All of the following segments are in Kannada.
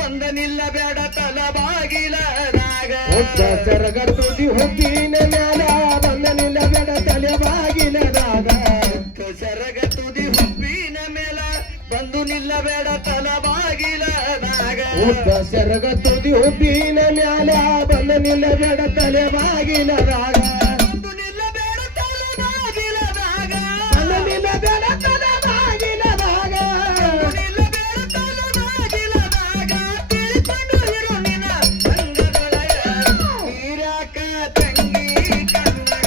ಬಂದ ನಿಲ್ಲಬೇಡ ತಲಬಾಗಿಲದಾಗ ಸರಗ ತುದಿ ಹುಬ್ಬಿನ ಮ್ಯಾಲ ಬಂದ ನಿಲ್ಲಬೇಡ ತಲೆ ಬಾಗಿಲದಾಗ ಸರಗ ತುದಿ ಹುಬ್ಬಿನ ಮೇಲ ಬಂದು ನಿಲ್ಲಬೇಡ ತಲಬಾಗಿಲದಾಗ ಸರಗ ತುದಿ ಹುಬ್ಬಿನ ಮ್ಯಾಲ ಬಂದ ನಿಲ್ಲಬೇಡ ತಲೆ ಬಾಗಿಲದಾಗ ಬಂದು ನಿಲ್ಲಬೇಡ ತಲಬಾಗಿಲದಾಗ ಬಂದ ನಿಲ್ಲಬೇಡ ತಲೆ ಬಾಗಿಲದಾಗ ನಿಲ್ಲಬೇಡ ತಲಬಾಗಿಲದಾಗ ತಿಳ್ಕೊಂಡು ಇರು ನಿನ್ನ ಸಂಗದೊಳಗ ನೀರಾಕ ತಂಗಿ ಕಣ್ಣಗ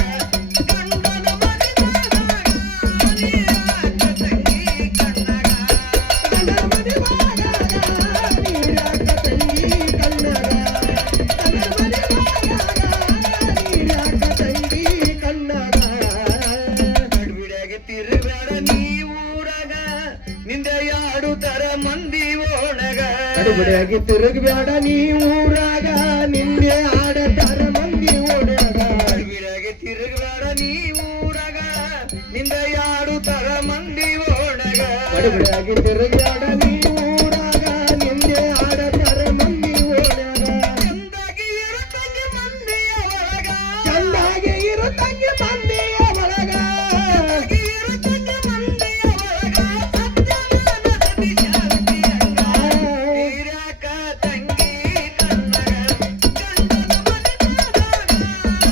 ಗಂಡನ ಮನೆದಾಗ ನೀರಾಕ ತಂಗಿ ಕಣ್ಣಗ ಗಂಡನ ಮನೆವಾಗ ನೀರಾಕ ತಂಗಿ ಕಣ್ಣಗ ಗಂಡನ ಮನೆವಾಗ ನೀರಾಕ ತಂಗಿ ಕಣ್ಣಗ ಬಿಡಗೆ ತಿರುಗಾಡ ನೀವೂರಾಗ ನಿಂದೆ ಯಾಡುತ್ತರ ಮಂದಿ ಓಣಗ ಅಡಿಬಿಡಿಯಾಗಿ ತಿರುಗಬೇಡ ನೀ ಊರಾಗ ನಿಂದೆ ಆಡತಾರ ಮಂದಿ ಓಡ್ಯಾಗ ಬಿಡಗೆ ತಿರುಗಾಡ ನೀವೂರಾಗ ನಿಂದೆ ಯಾಡುತ್ತರ ಮಂದಿ ಓಣಗ ಅಡಿಬಿಡಿಯಾಗಿ ತಿರುಗಬೇಡ ನೀ ಊರಾಗ ನಿಂದೆ ಆಡತಾರ ಮಂದಿ ಓಡ್ಯಾಗ ಚಂದಾಗಿ ಇರುತ್ತಂಗಿ ಮಂದಿಯ ಒಳಗ ಚಂದಾಗಿ ಇರು ತಂಗಿ ಮಂದಿಯ ಒಳಗ ಚಂದಾಗಿ ಇರುತ್ತಂಗಿ ಮಂದಿಯ ಒಳಗ ಸತ್ಯವಾದ ದಿಶಾಂತಿಯಂಗ ನೀರಾಕ ತಂಗಿ ಕಣ್ಣಗ ಗಂಡನ ಮನೆದಾಗ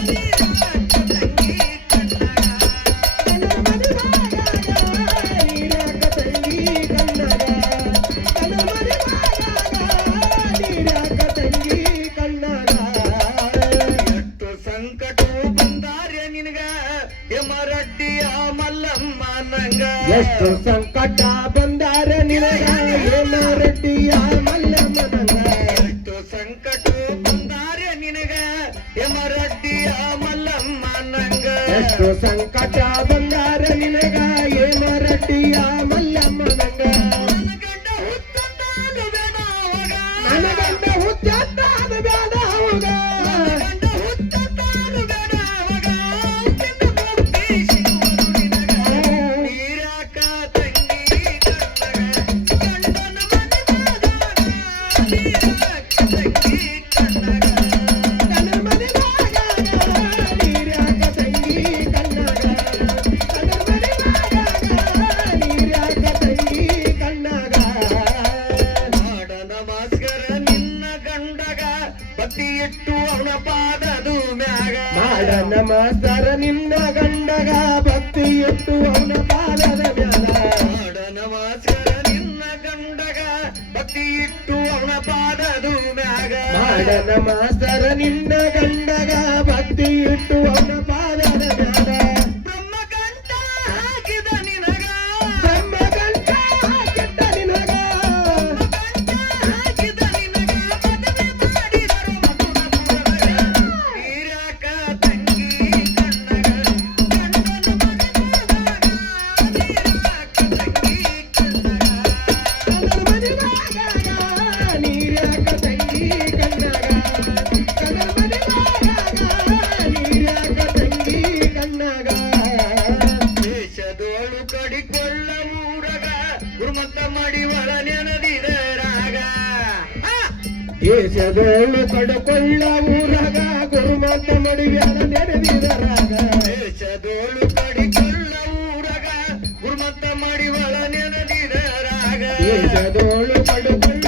ನೀರಾಕ ತಂಗಿ ಕಣ್ಣಗ ಗಂಡನ ಮನೆವಾಗ ನೀರಾಕ ತಂಗಿ ಕಣ್ಣಗ ಗಂಡನ ಮನೆವಾಗ ನೀರಾಕ ತಂಗಿ ಕಣ್ಣಗ ಎಷ್ಟು ಸಂಕಟವು ಬಂದಾರ್ಯ ನಿನಗ ಯಮರಡ್ಡಿಯ ಮಲ್ಲಮ್ಮ ನಂಗ ಎಷ್ಟು ಸಂಕಟ ಬಂದಾರ ನಿನಗ ಏನ ರೆಡ್ಡಿಯ ಮಲ್ಲಮ್ಮನಂಗ ಎಷ್ಟು ಸಂಕಟವು ಬಂದಾರ್ಯ ನಿನಗ ಯಮರಡ್ಡಿಯ ಮಲ್ಲಮ್ಮ ನಂಗ ಎಷ್ಟು ಸಂಕಟ ಬಂದಾರ ನಿನಗ ಏನ ರೆಡ್ಡಿಯ ಮಲ್ಲಮ್ಮನಂಗ ನನ್ನ ಗಂಡ ಹುಟ್ಟಂತಾನು ಬೇಡ ಅವಾಗ ನನ್ನ ಗಂಡ ಹುಚ್ಚಾದ ಬ್ಯಾಡ ಅವಾಗ ನನ್ನ ಗಂಡ ಹುಟ್ಟಂತಾನು ಬೇಡ ಅವಾಗ ಹುಟ್ಟಿದ ಮುಕ್ತಿ ಸಿಗುವುದು ನಿನಗ ನೀರಾಕ ತಂಗಿ ಕಣ್ಣಗ ಗಂಡನ ಮನೆದಾಗ ನೀರಾಕ ತಂಗಿ ಕಣ್ಣಗ ಗಂಡನ ಮನೆವಾಗ ನೀರ್ಯಾಕ ತಂಗಿ ಕಣ್ಣಗ ಗಂಡನ ಮನೆವಾಗ ನೀರ್ಯಾಕ ತಂಗಿ ಕಣ್ಣಗ ಮಾಡ ನಮಸ್ಕಾರ ನಿನ್ನ ಗಂಡಗ ಭಕ್ತಿ ಇಟ್ಟು ಅವನ ಪಾದದು ಮ್ಯಾಗ ಮಾಡ ನಮಸ್ಕಾರ ನಿನ್ನ ಗಂಡಗ ಭಕ್ತಿ ಇಟ್ಟು ಅವನ ಪಾದದ ಮ್ಯಾಲ ಮಾಡ ನಮಸ್ಕಾರ ನಿನ್ನ ಗಂಡಗ ಭಕ್ತಿ ಇಟ್ಟು ಅವನ ಪಾದದು ಮ್ಯಾಗ ಮಾಡ ನಮಸ್ಕಾರ ನಿನ್ನ ಗಂಡಗ ಭಕ್ತಿ ಇಟ್ಟು ಅವನ ಪಾದದ ಮ್ಯಾಲ ಬ್ರಹ್ಮ ಕಂಠ ಹಾಕಿದ ನಿನಗ ಬ್ರಹ್ಮ ಗಂಟ ಕೆಟ್ಟ ನಿನಗ ಕಂಠ ಹಾಕಿದ ನಿನಗ ಮದುವೆ ಮಾಡಿದರು ಮಧುರಪುರದಾಗ ನೀರಾಕ ತಂಗಿ ಕಣ್ಣಗ ಗಂಡನ ಮನೆದಾಗ ನೀರಾಕ ತಂಗಿ ಕಣ್ಣಗ ಗಂಡನ ಮನೆವಾಗ ನೀರ್ಯಾಕ ತಂಗಿ ಕಣ್ಣಗ ಗಂಡನ ಮನೆವಾಗ ನೀರ್ಯಾಕ ತಂಗಿ ಕಣ್ಣಗ ದೇಶದೋಳು ಕಡಿಕೊಳ್ಳ ಊರಗ ಗುರುಮಂತ ಮಡಿವಳ ನೆನದಿದರಾಗ ದೇಶದೋಳು ಕಡಕೊಳ್ಳ ಊರಗ ಗುರುಮಂತ ಮಡಿವ್ಯಾನ ನೆನೆದಿದರಾಗ ದೇಶದೋಳು ಕಡಿಕೊಳ್ಳ ಊರಗ ಗುರುಮಂತ ಮಡಿವಳ ನೆನದಿದರಾಗ ದೇಶದೋಳು ಕಡಕೊಳ್ಳ